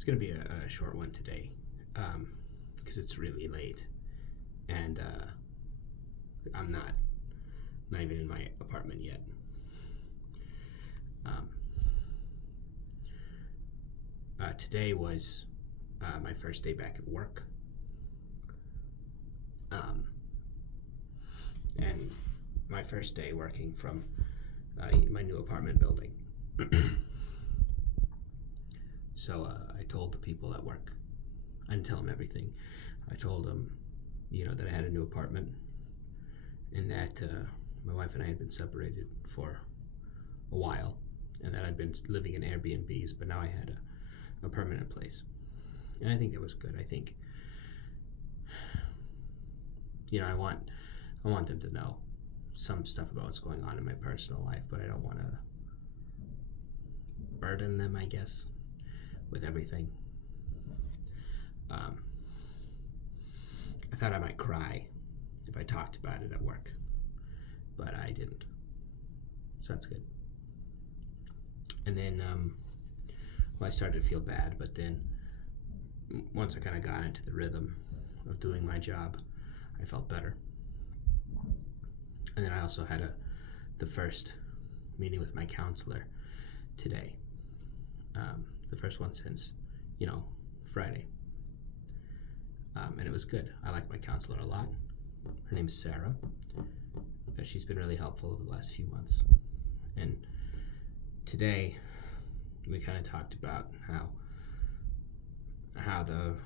It's going to be a short one today because it's really late and I'm not even in my apartment yet. Today was my first day back at work. And my first day working from my new apartment building. So I told the people at work, I didn't tell them everything. I told them, that I had a new apartment and that my wife and I had been separated for a while and that I'd been living in Airbnbs, but now I had a permanent place. And I think that was good. I think, I want them to know some stuff about what's going on in my personal life, but I don't want to burden them, I guess, with everything. I thought I might cry if I talked about it at work, but I didn't. So that's good. And then, I started to feel bad, but then once I kind of got into the rhythm of doing my job, I felt better. And then I also had the first meeting with my counselor today. The first one since, Friday. And it was good. I like my counselor a lot. Her name's Sarah. She's been really helpful over the last few months. And today, we kind of talked about how the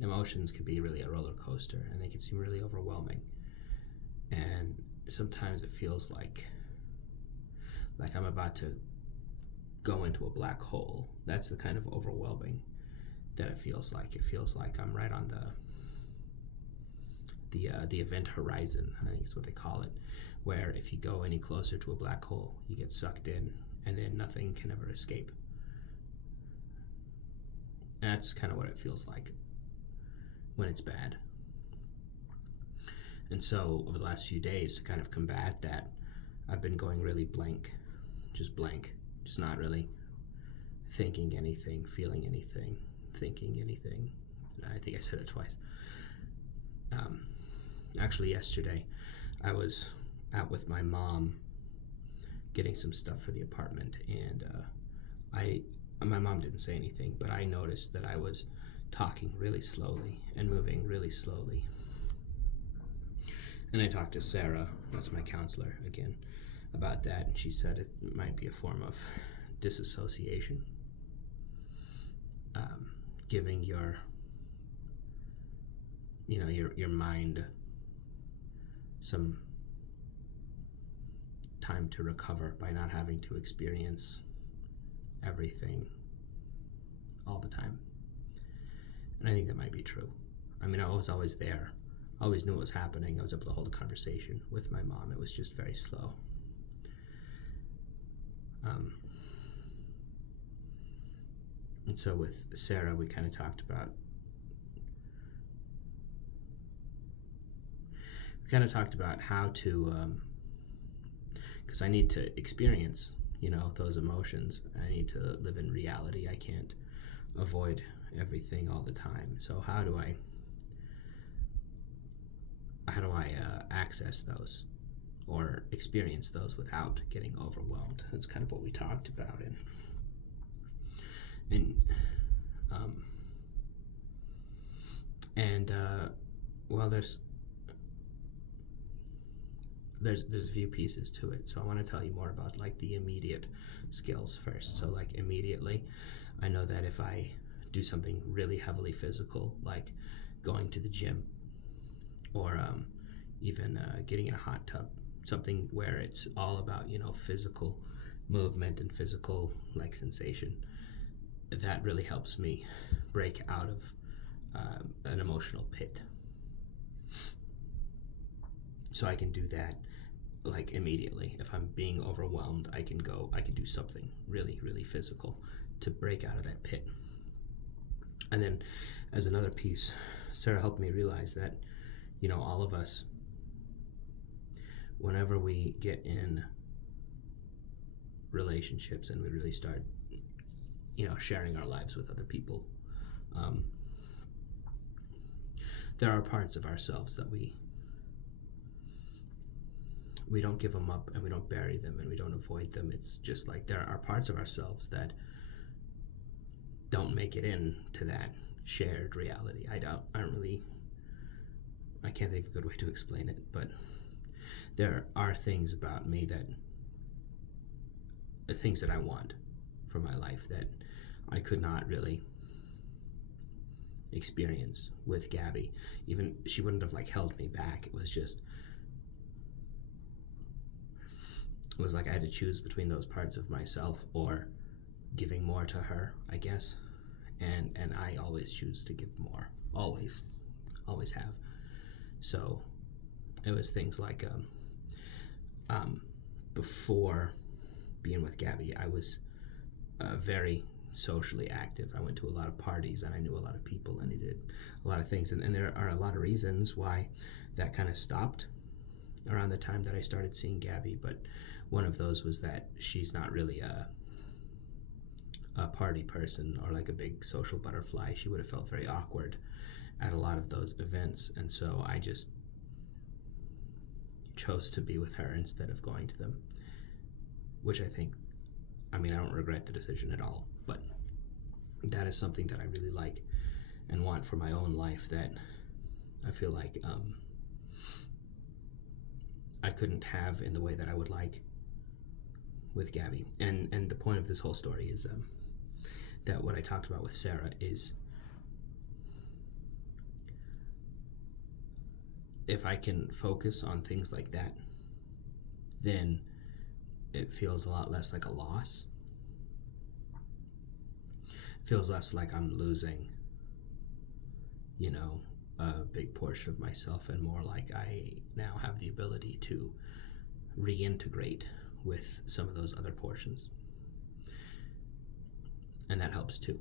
emotions can be really a roller coaster and they can seem really overwhelming. And sometimes it feels like I'm about to go into a black hole. That's the kind of overwhelming that it feels like. It feels like I'm right on the event horizon, I think is what they call it, where if you go any closer to a black hole, you get sucked in and then nothing can ever escape. And that's kind of what it feels like when it's bad. And so over the last few days, to kind of combat that, I've been going really blank, just not really thinking anything, feeling anything, thinking anything. I think I said it twice. Actually, yesterday, I was out with my mom getting some stuff for the apartment, and my mom didn't say anything, but I noticed that I was talking really slowly and moving really slowly. And I talked to Sarah, that's my counselor again, about that, and she said it might be a form of disassociation, giving your mind some time to recover by not having to experience everything all the time. And I think that might be true. I mean, I was always there. I always knew what was happening. I was able to hold a conversation with my mom. It was just very slow. And so with Sarah, we kind of talked about how to, because I need to experience, those emotions. I need to live in reality. I can't avoid everything all the time. So how do I access those or experience those without getting overwhelmed? That's kind of what we talked about. Well, there's a few pieces to it. So I want to tell you more about like the immediate skills first. So like immediately, I know that if I do something really heavily physical, like going to the gym or even getting in a hot tub, something where it's all about, physical movement and physical like sensation, that really helps me break out of an emotional pit. So I can do that like immediately. If I'm being overwhelmed, I can do something really, really physical to break out of that pit. And then as another piece, Sarah helped me realize that, all of us, whenever we get in relationships and we really start sharing our lives with other people. Um, there are parts of ourselves that we don't give them up, and we don't bury them, and we don't avoid them. It's just like there are parts of ourselves that don't make it into that shared reality. I can't think of a good way to explain it, but there are things about me the things that I want for my life that I could not really experience with Gabby. Even she wouldn't have held me back. It was like I had to choose between those parts of myself or giving more to her, I guess. And I always choose to give more. Always have. So it was things like before being with Gabby, I was very socially active. I went to a lot of parties, and I knew a lot of people, and I did a lot of things. And there are a lot of reasons why that kind of stopped around the time that I started seeing Gabby. But one of those was that she's not really a party person or like a big social butterfly. She would have felt very awkward at a lot of those events. And so I just chose to be with her instead of going to them, which I don't regret the decision at all, but that is something that I really like and want for my own life that I feel like I couldn't have in the way that I would like with Gabby. And the point of this whole story is that what I talked about with Sarah is if I can focus on things like that, then it feels a lot less like a loss. It feels less like I'm losing, a big portion of myself, and more like I now have the ability to reintegrate with some of those other portions. And that helps too.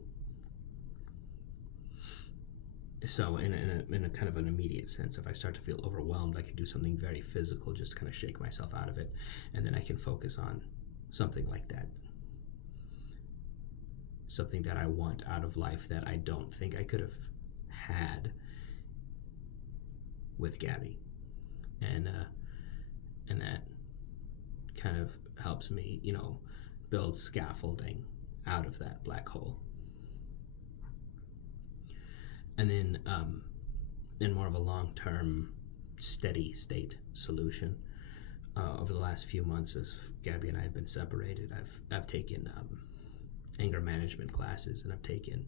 So in a kind of an immediate sense, if I start to feel overwhelmed, I can do something very physical, just kind of shake myself out of it, and then I can focus on something like that. Something that I want out of life that I don't think I could have had with Gabby. And that kind of helps me, build scaffolding out of that black hole. And then in more of a long-term, steady state solution, over the last few months, as Gabby and I have been separated, I've taken anger management classes, and I've taken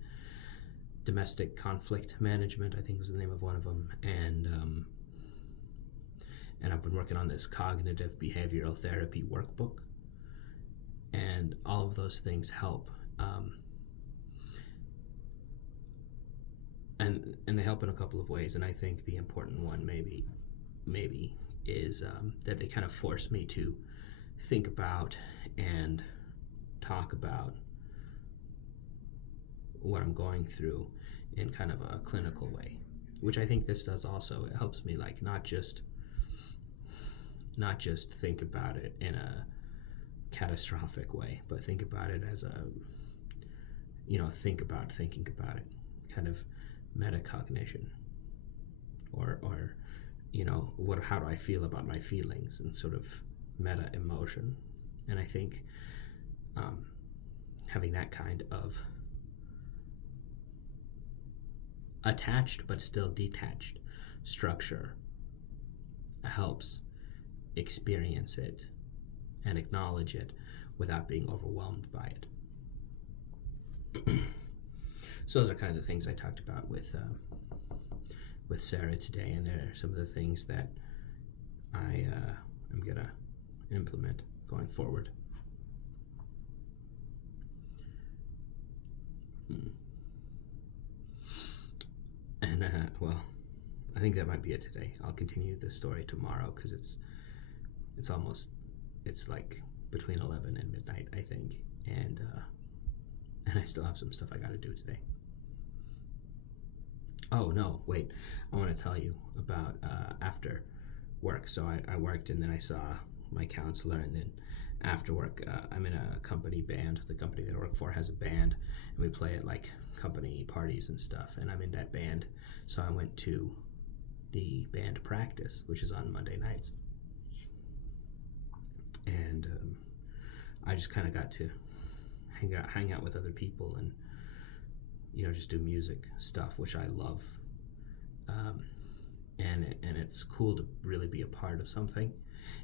domestic conflict management, I think was the name of one of them, and I've been working on this cognitive behavioral therapy workbook, and all of those things help. And they help in a couple of ways, and I think the important one maybe is that they kind of force me to think about and talk about what I'm going through in kind of a clinical way, which I think this does also. It helps me not just think about it in a catastrophic way, but think about it as think about thinking about it, kind of metacognition, or how do I feel about my feelings, and sort of meta emotion. And I think having that kind of attached but still detached structure helps experience it and acknowledge it without being overwhelmed by it. So those are kind of the things I talked about with Sarah today, and there are some of the things that I am gonna implement going forward. And I think that might be it today. I'll continue the story tomorrow because it's like between 11 and midnight, I think, and I still have some stuff I got to do today. Oh no, wait! I want to tell you about after work. So I worked, and then I saw my counselor, and then after work, I'm in a company band. The company that I work for has a band, and we play at like company parties and stuff. And I'm in that band, so I went to the band practice, which is on Monday nights, and I just kind of got to hang out with other people, and just do music stuff, which I love. And it's cool to really be a part of something.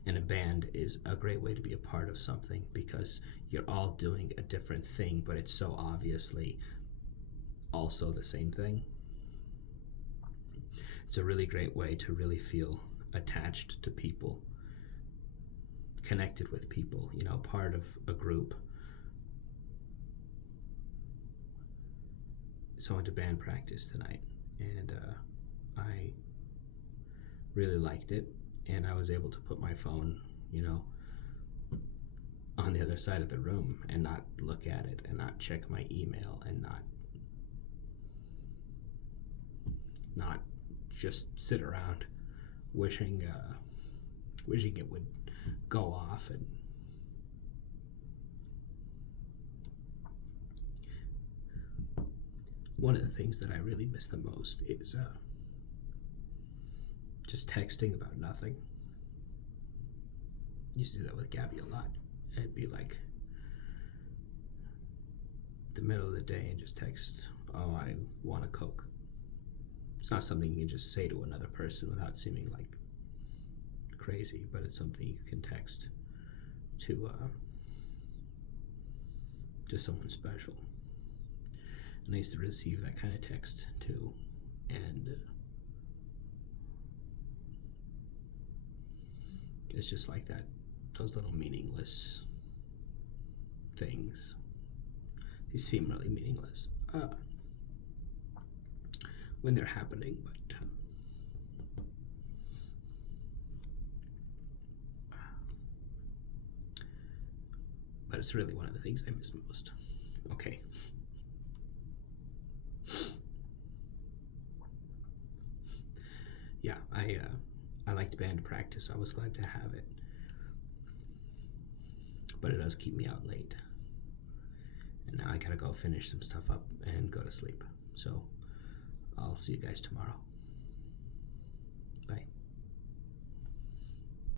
And a band is a great way to be a part of something because you're all doing a different thing, but it's so obviously also the same thing. It's a really great way to really feel attached to people, connected with people, part of a group. So I went to band practice tonight, and I really liked it, and I was able to put my phone, on the other side of the room and not look at it and not check my email and not just sit around wishing it would go off. And one of the things that I really miss the most is just texting about nothing. Used to do that with Gabby a lot. It'd be like the middle of the day and just text, "Oh, I want a Coke." It's not something you can just say to another person without seeming like crazy, but it's something you can text to someone special. And I used to receive that kind of text too, and it's just like that, those little meaningless things. They seem really meaningless when they're happening, but it's really one of the things I miss most. Okay. Yeah, I liked band practice. I was glad to have it, but it does keep me out late. And now I gotta go finish some stuff up and go to sleep. So I'll see you guys tomorrow.